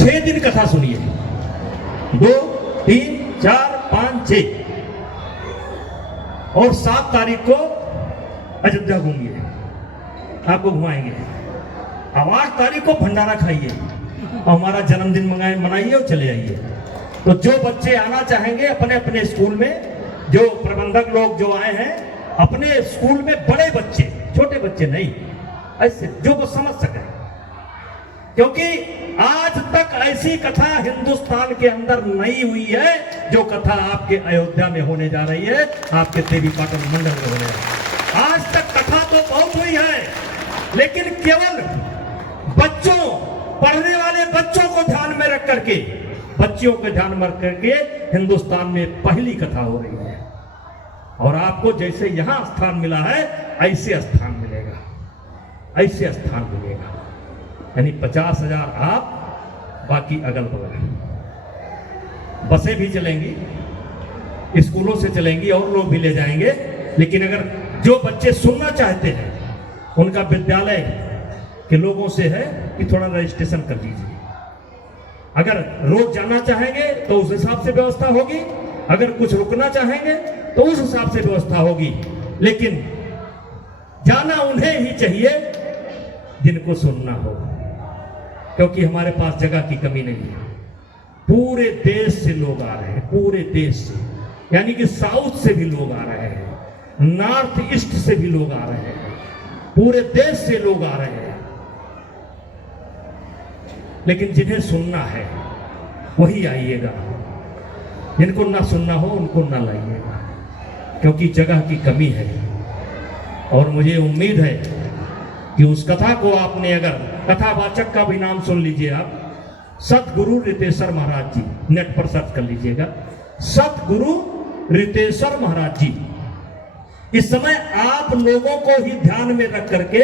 6 दिन कथा सुनिए, 2, 3, 4, 5, 6 और 7 तारीख को अयोध्या घूमिए, आपको घुमाएंगे। अब 8 तारीख को भंडारा खाइए और हमारा जन्मदिन मनाइए और चले आइए। तो जो बच्चे आना चाहेंगे अपने अपने स्कूल में, जो प्रबंधक लोग जो आए हैं अपने स्कूल में, बड़े बच्चे, छोटे बच्चे नहीं, ऐसे जो वो समझ सके, क्योंकि आज तक ऐसी कथा हिंदुस्तान के अंदर नहीं हुई है जो कथा आपके अयोध्या में होने जा रही है, आपके देवी पाटन मंडल में होने जा रही है। आज तक कथा तो बहुत हुई है, लेकिन केवल बच्चों, पढ़ने वाले बच्चों को ध्यान में रख करके, बच्चियों को ध्यान में रख करके हिंदुस्तान में पहली कथा हो रही है। और आपको जैसे यहां स्थान मिला है ऐसे स्थान मिलेगा, ऐसे स्थान मिलेगा। यानी 50,000 आप, बाकी अगल बगल। बसें भी चलेंगी, स्कूलों से चलेंगी और लोग भी ले जाएंगे। लेकिन अगर जो बच्चे सुनना चाहते हैं, उनका विद्यालय के लोगों से है कि थोड़ा रजिस्ट्रेशन कर लीजिए। अगर रोज जाना चाहेंगे तो उस हिसाब से व्यवस्था होगी, अगर कुछ रुकना चाहेंगे तो उस हिसाब से व्यवस्था होगी। लेकिन जाना उन्हें ही चाहिए जिनको सुनना हो, क्योंकि हमारे पास जगह की कमी नहीं है। पूरे देश से लोग आ रहे हैं, पूरे देश से, यानी कि साउथ से भी लोग आ रहे हैं, नॉर्थ ईस्ट से भी लोग आ रहे हैं, पूरे देश से लोग आ रहे हैं। लेकिन जिन्हें सुनना है वही आइएगा, जिनको ना सुनना हो उनको ना लाइएगा, क्योंकि जगह की कमी है। और मुझे उम्मीद है कि उस कथा को आपने, अगर कथावाचक का भी नाम सुन लीजिए आप, सतगुरु रितेश्वर महाराज जी, नेट पर सर्च कर लीजिएगा, सतगुरु रितेश्वर महाराज जी। इस समय आप लोगों को ही ध्यान में रख करके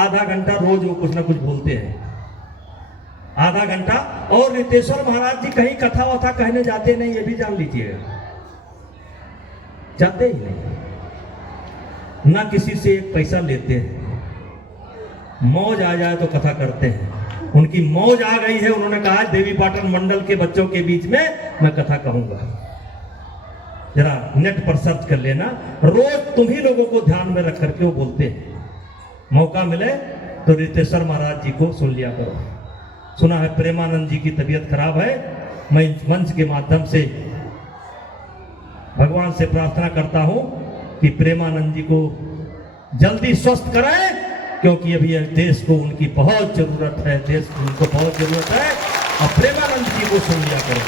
आधा घंटा रोज वो कुछ ना कुछ बोलते हैं, आधा घंटा। और रितेश्वर महाराज जी कहीं कथा वथा कहने जाते नहीं, ये भी जान लीजिएगा, जाते ही नहीं, ना किसी से एक पैसा लेते हैं। मौज आ जाए तो कथा करते हैं, उनकी मौज आ गई है, उन्होंने कहा देवी पाटन मंडल के बच्चों के बीच में मैं कथा कहूंगा। जरा नेट पर सर्च कर लेना, रोज तुम ही लोगों को ध्यान में रख करके वो बोलते हैं। मौका मिले तो रितेश्वर महाराज जी को सुन लिया करो। सुना है प्रेमानंद जी की तबीयत खराब है, मैं मंच के माध्यम से भगवान से प्रार्थना करता हूं कि प्रेमानंद जी को जल्दी स्वस्थ कराएं, क्योंकि अभी देश को उनकी बहुत जरूरत है, देश को उनको बहुत जरूरत है। और प्रेमानंद जी को सुन लिया करो,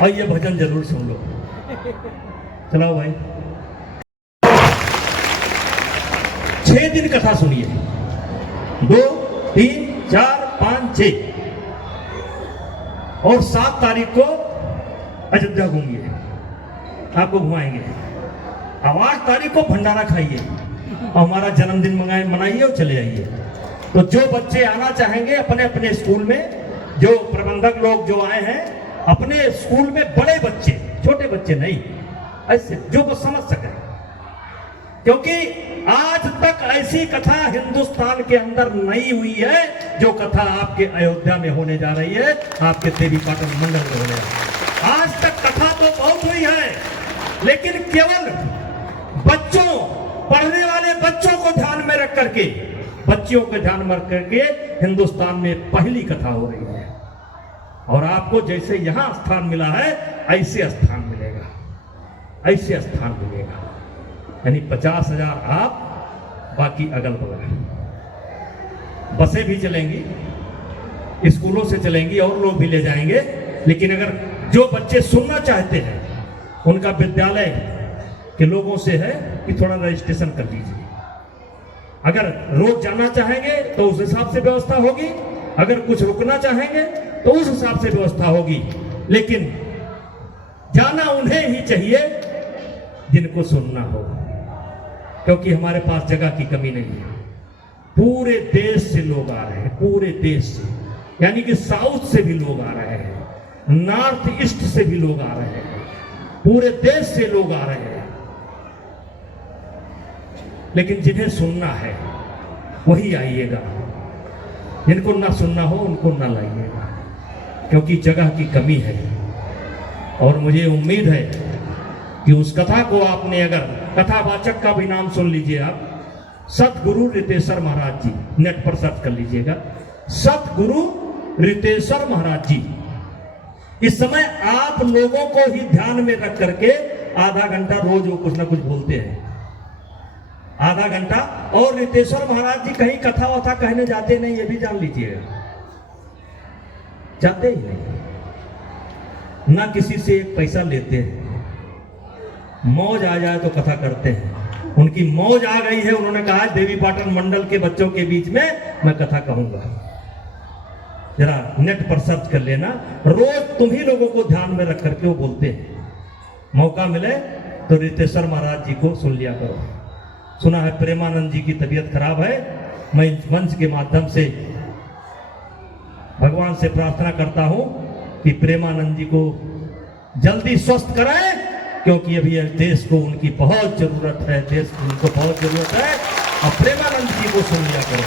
और ये भजन जरूर सुन लो। चलाओ भाई, 6 दिन कथा सुनिए, 2, 3, 4, 5, 6 और 7 तारीख को अयोध्या घूमिए, आपको घुमाएंगे। अब 8 तारीख को भंडारा खाइए और हमारा जन्मदिन मनाइए और चले आइए। तो जो बच्चे आना चाहेंगे अपने अपने स्कूल में, जो प्रबंधक लोग जो आए हैं अपने स्कूल में, बड़े बच्चे, छोटे बच्चे नहीं, ऐसे जो वो समझ सके, क्योंकि आज तक ऐसी कथा हिंदुस्तान के अंदर नहीं हुई है जो कथा आपके अयोध्या में होने जा रही है, आपके देवी पाटन मंडल में होने जा रही है। आज तक कथा तो बहुत हुई है, लेकिन केवल बच्चों, पढ़ने वाले बच्चों को ध्यान में रख करके, बच्चियों को ध्यान में रख करके हिंदुस्तान में पहली कथा हो रही है। और आपको जैसे यहां स्थान मिला है ऐसे स्थान मिलेगा, ऐसे स्थान मिलेगा। यानी 50,000 आप, बाकी अगल बगल। बसें भी चलेंगी, स्कूलों से चलेंगी और लोग भी ले जाएंगे। लेकिन अगर जो बच्चे सुनना चाहते हैं, उनका विद्यालय के लोगों से है कि थोड़ा रजिस्ट्रेशन कर लीजिए। अगर रोज जाना चाहेंगे तो उस हिसाब से व्यवस्था होगी, अगर कुछ रुकना चाहेंगे तो उस हिसाब से व्यवस्था होगी। लेकिन जाना उन्हें ही चाहिए जिनको सुनना हो, क्योंकि हमारे पास जगह की कमी नहीं है। पूरे देश से लोग आ रहे हैं, पूरे देश से, यानी कि साउथ से भी लोग आ रहे हैं, नॉर्थ ईस्ट से भी लोग आ रहे हैं, पूरे देश से लोग आ रहे हैं। लेकिन जिन्हें सुनना है वही आइएगा, जिनको ना सुनना हो उनको ना लाइएगा, क्योंकि जगह की कमी है। और मुझे उम्मीद है कि उस कथा को आपने, अगर कथावाचक का भी नाम सुन लीजिए आप, सतगुरु रितेश्वर महाराज जी, नेट पर सर्च कर लीजिएगा, सतगुरु रितेश्वर महाराज जी। इस समय आप लोगों को ही ध्यान में रख करके आधा घंटा रोज वो कुछ ना कुछ बोलते हैं, आधा घंटा। और रितेश्वर महाराज जी कहीं कथा वथा कहने जाते नहीं, ये भी जान लीजिएगा, जाते ही नहीं, ना किसी से एक पैसा लेते हैं। मौज आ जाए तो कथा करते हैं, उनकी मौज आ गई है। उन्होंने कहा देवी पाटन मंडल के बच्चों के बीच में मैं कथा कहूंगा। जरा नेट पर सर्च कर लेना, रोज तुम ही लोगों को ध्यान में रख करके वो बोलते हैं। मौका मिले तो रितेश्वर महाराज जी को सुन लिया करो। सुना है प्रेमानंद जी की तबीयत खराब है, मैं इस मंच के माध्यम से भगवान से प्रार्थना करता हूं कि प्रेमानंद जी को जल्दी स्वस्थ कराएं, क्योंकि अभी देश को उनकी बहुत जरूरत है, देश को उनको बहुत जरूरत है। और प्रेमानंद जी को सुन लिया करो।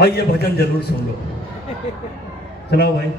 और ये भजन जरूर सुन लो। चलाओ भाई।